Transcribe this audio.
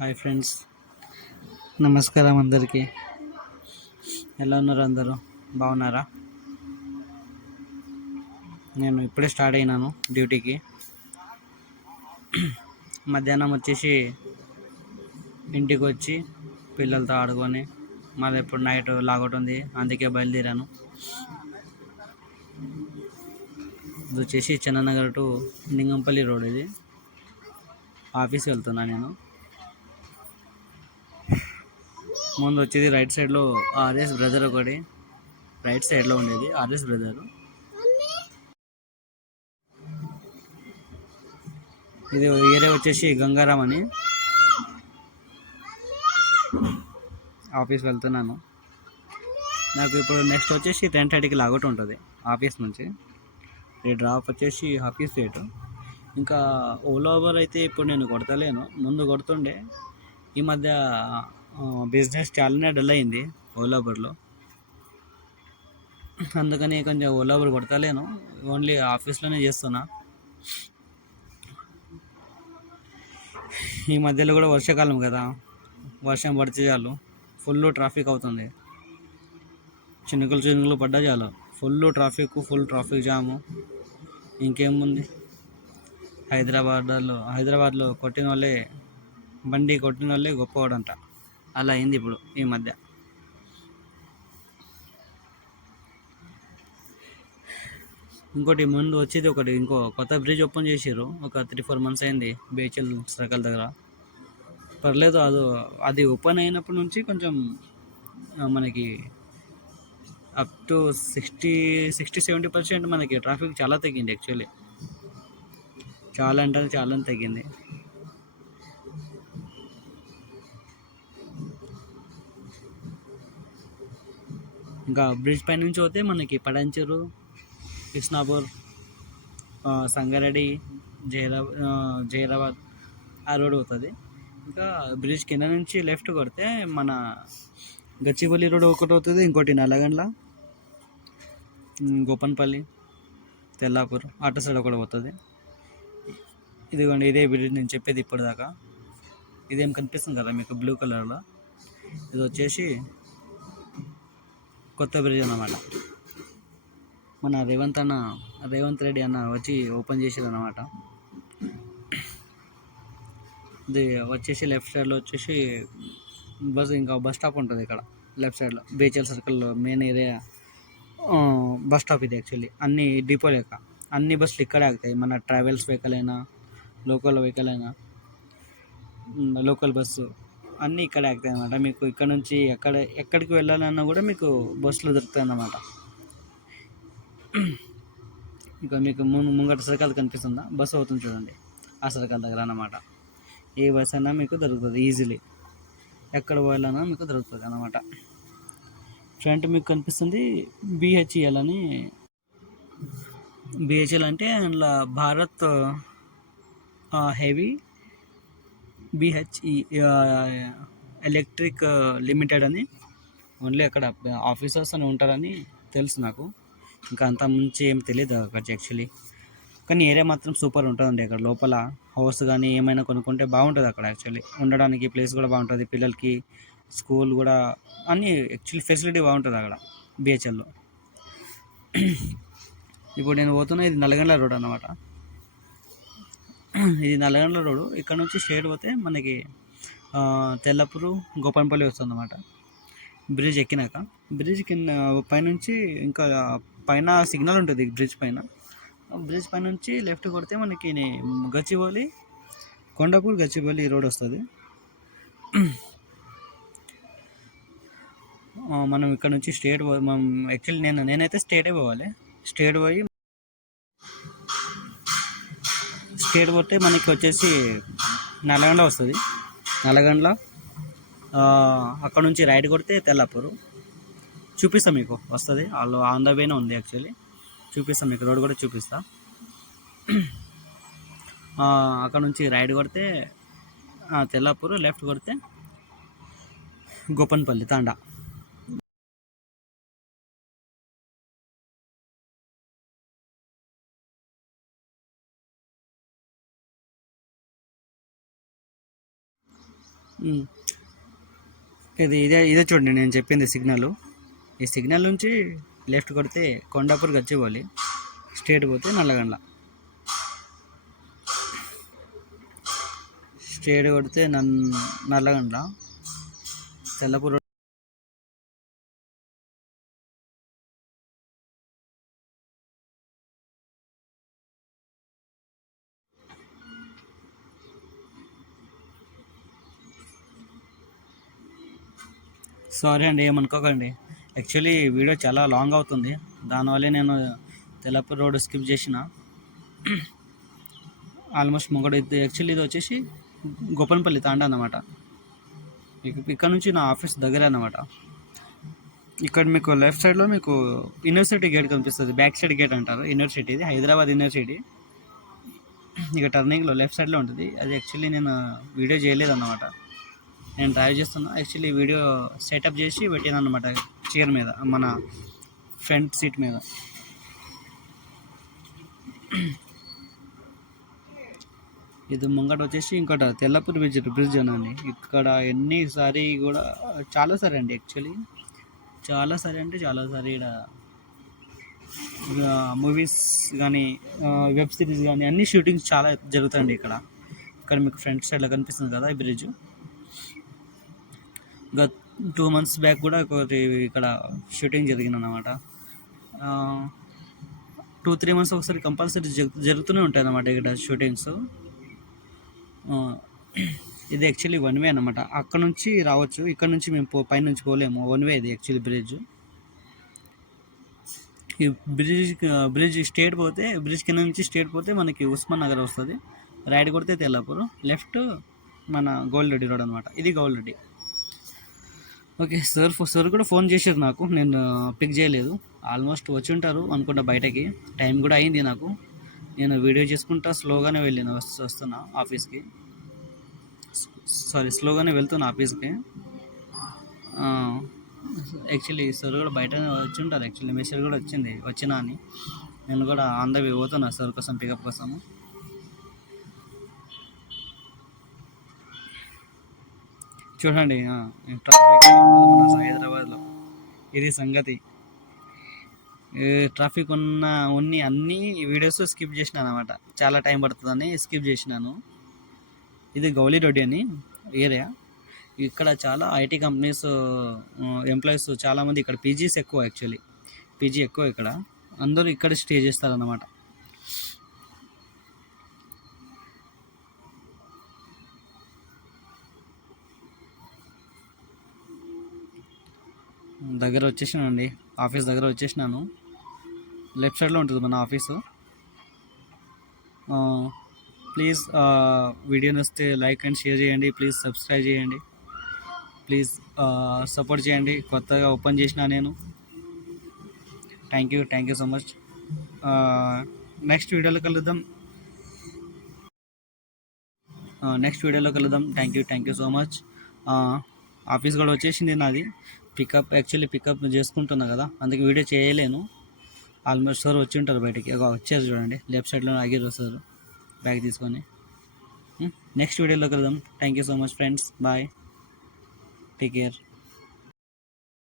Hi friends, నమస్కారం అందరికీ. ఎలా ఉన్నారు అందరూ? బాగున్నారా? నేను ఇప్పుడే స్టార్ట్ అయినాను డ్యూటీకి. మధ్యాహ్నం వచ్చేసి ఇంటికి వచ్చి పిల్లలతో ఆడుకొని మళ్ళీ ఇప్పుడు నైట్ లాగౌట్ ఉంది, అందుకే బయలుదేరాను. ఇది వచ్చేసి చందనగర్ టు లింగంపల్లి రోడ్. ఇది ఆఫీస్కి వెళ్తున్నా నేను. ముందు వచ్చేది రైట్ సైడ్లో ఆర్ఎస్ బ్రదర్, ఒకటి రైట్ సైడ్లో ఉండేది ఆర్ఎస్ బ్రదర్. ఇది ఏరియా వచ్చేసి గంగారాం అని. ఆఫీస్కి వెళ్తున్నాను. నాకు ఇప్పుడు నెక్స్ట్ వచ్చేసి 10:30కి లాగౌట్ ఉంటుంది ఆఫీస్ నుంచి. ఈ డ్రాప్ వచ్చేసి ఆఫీస్ రేటు. ఇంకా ఓలా ఊబర్ అయితే ఇప్పుడు నేను కొడతలేను, ముందు కొడుతుండే. ఈ మధ్య బిజినెస్ చాలానే డల్ అయింది ఓలా ఊబర్లో, అందుకని కొంచెం ఓలా ఊబర్ కొడతలేను, ఓన్లీ ఆఫీస్లోనే చేస్తున్నా. ఈ మధ్యలో కూడా వర్షాకాలం కదా, వర్షం పడితే చాలు ఫుల్ ట్రాఫిక్ అవుతుంది. చినుకులు పడ్డా చాలు ఫుల్ ట్రాఫిక్ జాము. ఇంకేముంది, హైదరాబాద్లో బండి కొట్టిన వాళ్ళే గొప్పవాడంట, అలా అయింది ఇప్పుడు ఈ మధ్య. ఇంకోటి ముందు వచ్చేది ఇంకో కొత్త బ్రిడ్జ్ ఓపెన్ చేసారు, ఒక 3-4 months అయింది బేచల్ సర్కిల్ దగ్గర. పర్లేదు, అది ఓపెన్ అయినప్పటి నుంచి కొంచెం మనకి అప్ టు 60-70% మనకి ట్రాఫిక్ చాలా తగ్గింది. యాక్చువల్లీ చాలా అంటే చాలా తగ్గింది. ఇంకా బ్రిడ్జ్ పై నుంచి పోతే మనకి పడంచెరు, కృష్ణాపూర్, సంగారెడ్డి, జైరాబాద్ ఆ రోడ్ అవుతుంది. ఇంకా బ్రిడ్జ్ కింద నుంచి లెఫ్ట్ కొడితే మన గచ్చిబౌలి రోడ్ ఒకటి అవుతుంది, ఇంకోటి నల్లగండ్ల, గోపన్పల్లి, తెల్లాపూర్ అటు సైడ్ ఒకటి పోతుంది. ఇదిగోండి, ఇదే బ్రిడ్జ్ నేను చెప్పేది ఇప్పటిదాకా. ఇదేం కనిపిస్తుంది కదా మీకు బ్లూ కలర్లో, ఇది వచ్చేసి కొత్త బ్రిడ్జ్ అన్నమాట. మన రేవంత్ రెడ్డి అన్న వచ్చి ఓపెన్ చేసేది అన్నమాట. ఇది వచ్చేసి లెఫ్ట్ సైడ్లో వచ్చేసి బస్ స్టాప్ ఉంటుంది ఇక్కడ లెఫ్ట్ సైడ్లో, బేచల్ సర్కిల్లో మెయిన్ ఏరియా బస్ స్టాప్ ఇది. యాక్చువల్లీ అన్ని డిపో లెక్క, అన్ని బస్సులు ఇక్కడే ఆగుతాయి. మన ట్రావెల్స్ వెహికల్ అయినా, లోకల్ వెహికల్ అయినా, లోకల్ బస్సు అన్నీ ఇక్కడే ఆగుతాయి అన్నమాట. మీకు ఇక్కడ నుంచి ఎక్కడికి వెళ్ళాలన్నా కూడా మీకు బస్సులు దొరుకుతాయి అన్నమాట. ఇంకా మీకు ముంగట సర్కిల్ కనిపిస్తుందా, బస్సు అవుతుంది చూడండి, ఆ సర్కిల్ దగ్గర అన్నమాట. ఏ బస్ అయినా మీకు దొరుకుతుంది ఈజీలీ, ఎక్కడ పోవాలన్నా మీకు దొరుకుతుంది అన్నమాట. ఫ్రంట్ మీకు కనిపిస్తుంది బిహెచ్ఈఎల్ అని. బిహెచ్ఎల్ అంటే అందులో Bharat heavy BHE electric limited అని. ఓన్లీ అక్కడ ఆఫీసర్స్ అని ఉంటారని తెలుసు నాకు, ఇంకా అంత ముంచి ఏం తెలియదు అక్కడ యాక్చువల్లీ. కానీ ఏరియా మాత్రం సూపర్ ఉంటుందండి. అక్కడ లోపల హౌస్ కానీ ఏమైనా కొనుక్కుంటే బాగుంటుంది అక్కడ. యాక్చువల్లీ ఉండడానికి ప్లేస్ కూడా బాగుంటుంది, పిల్లలకి స్కూల్ కూడా అన్నీ యాక్చువల్లీ ఫెసిలిటీ బాగుంటుంది అక్కడ బిహెచ్ఎల్లో. ఇప్పుడు నేను పోతున్నా, ఇది నల్గొండ రోడ్ అన్నమాట. ఇది నల్గొండ రోడ్. ఇక్కడ నుంచి స్ట్రైట్ పోతే మనకి తెల్లపూరు, గోపన్పల్లి వస్తుంది అన్నమాట. బ్రిడ్జ్ ఎక్కినాక, బ్రిడ్జ్ కింద పైనుంచి ఇంకా పైన సిగ్నల్ ఉంటుంది బ్రిడ్జ్ పైన. బ్రిడ్జ్ పై నుంచి లెఫ్ట్ కొడితే మనకి గచ్చిబౌలి, కొండాపూర్ గచ్చిబౌలి రోడ్ వస్తుంది. మనం ఇక్కడ నుంచి స్ట్రేట్ మనం యాక్చువల్లీ నేనైతే స్ట్రేటే పోవాలి. స్ట్రేట్ పోతే మనకి వచ్చేసి నల్గొండ వస్తుంది. నల్గొండలో అక్కడ నుంచి రైట్ కొడితే తెల్లాపూరు చూపిస్తాం మీకు, వస్తుంది. వాళ్ళు ఆన్ ద వేనే ఉంది యాక్చువల్లీ, చూపిస్తాం మీకు, రోడ్ కూడా చూపిస్తా. అక్కడ నుంచి రైట్ కొడితే తెల్లాపూరు, లెఫ్ట్ కొడితే గోపన్పల్లి తాండా. ఉమ్. ఇదే చూడండి నేను చెప్పింది సిగ్నల్. ఈ సిగ్నల్ నుంచి లెఫ్ట్ కొడితే కొండాపూర్ గచ్చిబౌలి, స్ట్రేట్ పోతే నల్లగండ్ల, స్ట్రేట్ కొడితే నల్లగండ్ల, తెల్లపూర్. సారీ అండి, ఏమనుకోకండి. యాక్చువల్లీ వీడియో చాలా లాంగ్ అవుతుంది, దానివల్లే నేను తెల్లపూర్ రోడ్ స్కిప్ చేసిన. ఆల్మోస్ట్ ఇది యాక్చువల్లీ ఇది వచ్చేసి గోపన్పల్లి తాండా అన్నమాట. ఇక్కడ నుంచి నా ఆఫీస్ దగ్గర అన్నమాట. ఇక్కడ మీకు లెఫ్ట్ సైడ్లో మీకు యూనివర్సిటీ గేట్ కనిపిస్తుంది, బ్యాక్ సైడ్ గేట్ అంటారు. యూనివర్సిటీది హైదరాబాద్ యూనివర్సిటీ. ఇక టర్నింగ్లో లెఫ్ట్ సైడ్లో ఉంటుంది. అది యాక్చువల్లీ నేను వీడియో చేయలేదు అన్నమాట, నేను డ్రైవ్ చేస్తున్నా. యాక్చువల్లీ వీడియో సెటప్ చేసి పెట్టాను అనమాట చైర్ మీద, మన ఫ్రంట్ సీట్ మీద. ఇది ముంగట వచ్చేసి ఇంకోట తెల్లపూర్ బ్రిడ్జ్ అనండి. ఇక్కడ ఎన్నిసారి కూడా చాలాసారి అండి, యాక్చువల్లీ చాలాసారి అంటే చాలాసారి ఇక్కడ మూవీస్ కానీ వెబ్ సిరీస్ కానీ అన్ని షూటింగ్స్ చాలా జరుగుతాయండి ఇక్కడ. ఇక్కడ మీకు ఫ్రంట్ సైడ్లో కనిపిస్తుంది కదా ఈ బ్రిడ్జ్. ఇంకా 2 months బ్యాక్ కూడా ఇక్కడ షూటింగ్ జరిగిందన్నమాట. 2-3 months ఒకసారి కంపల్సరీ జరుగుతూనే ఉంటాయి అన్నమాట ఇక్కడ షూటింగ్స్. ఇది యాక్చువల్లీ 1 way అన్నమాట. అక్కడ నుంచి రావచ్చు, ఇక్కడ నుంచి మేము పైనుంచి పోలేము. 1 way ఇది యాక్చువల్లీ బ్రిడ్జ్. ఈ బ్రిడ్జ్ స్ట్రేట్ పోతే, బ్రిడ్జ్ కింద నుంచి స్ట్రేట్ పోతే మనకి ఉస్మాన్ నగర్ వస్తుంది. రైట్ కొడితే తెల్లాపూర్, లెఫ్ట్ మన గోల్డ్ రెడ్డి రోడ్ అనమాట. ఇది గోల్డ్ రెడ్డి. ఓకే సార్ కూడా ఫోన్ చేశారు నాకు, నేను పిక్ చేయలేదు. ఆల్మోస్ట్ వచ్చి ఉంటారు అనుకుంటా బయటకి. టైం కూడా అయింది నాకు. నేను వీడియో చేసుకుంటా స్లోగానే వెళ్ళాను, వస్తున్నా ఆఫీస్కి. స్లోగానే వెళ్తున్నా ఆఫీస్కి. యాక్చువల్లీ సార్ కూడా బయట వచ్చి ఉంటారు. యాక్చువల్లీ మెసేజ్ కూడా వచ్చినా అని. నేను కూడా ఆన్ ద వే పోతున్నా సార్ కోసం, పికప్ కోసము. చూడండి ట్రాఫిక్ హైదరాబాద్లో, ఇది సంగతి. ట్రాఫిక్ అన్ని వీడియోస్ స్కిప్ చేసినాను అనమాట, చాలా టైం పడుతుందని స్కిప్ చేసినాను. ఇది గౌలీ రోడ్డు అని ఏరియా. ఇక్కడ చాలా ఐటీ కంపెనీస్ ఎంప్లాయీస్ చాలామంది, ఇక్కడ పీజీస్ ఎక్కువ. యాక్చువల్లీ పీజీ ఎక్కువ ఇక్కడ, అందరూ ఇక్కడ స్టే చేస్తారన్నమాట. దగ్గర వచ్చేసానండి, ఆఫీస్ దగ్గర వచ్చేసినాను. లెఫ్ట్ సైడ్లో ఉంటుంది మన ఆఫీసు. ప్లీజ్ వీడియో నచ్చితే లైక్ అండ్ షేర్ చేయండి, ప్లీజ్ సబ్స్క్రైబ్ చేయండి, ప్లీజ్ సపోర్ట్ చేయండి. కొత్తగా ఓపెన్ చేసిన నేను. Thank you so much. Next వీడియోలో కలుద్దాం. Thank you so much. Office కూడా వచ్చేసింది నాది. పికప్ చేసుకుంటున్నా కదా, అందుకే వీడియో చేయలేను. ఆల్మోస్ట్ సార్ వచ్చి ఉంటారు బయటికి, వచ్చారు చూడండి, లెఫ్ట్ సైడ్లో ఆగిరు సార్ బ్యాగ్ తీసుకొని. నెక్స్ట్ వీడియోలో కలుద్దాం. Thank you so much friends, bye, take care.